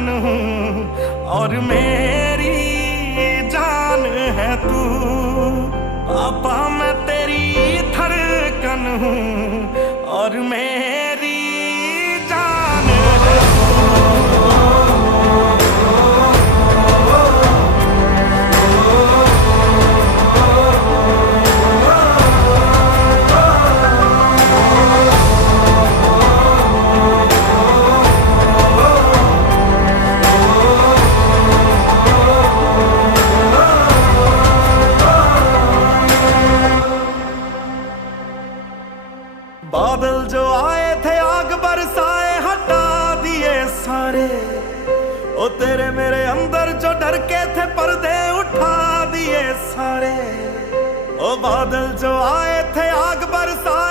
धड़कन हूँ और मेरी जान है तू। पापा मैं तेरी धड़कन हूँ और मेरी जान है बादल जो आए थे आग बरसाए हटा दिए सारे। ओ तेरे मेरे अंदर जो डर के थे पर्दे उठा दिए सारे। ओ बादल जो आए थे आग बरसाए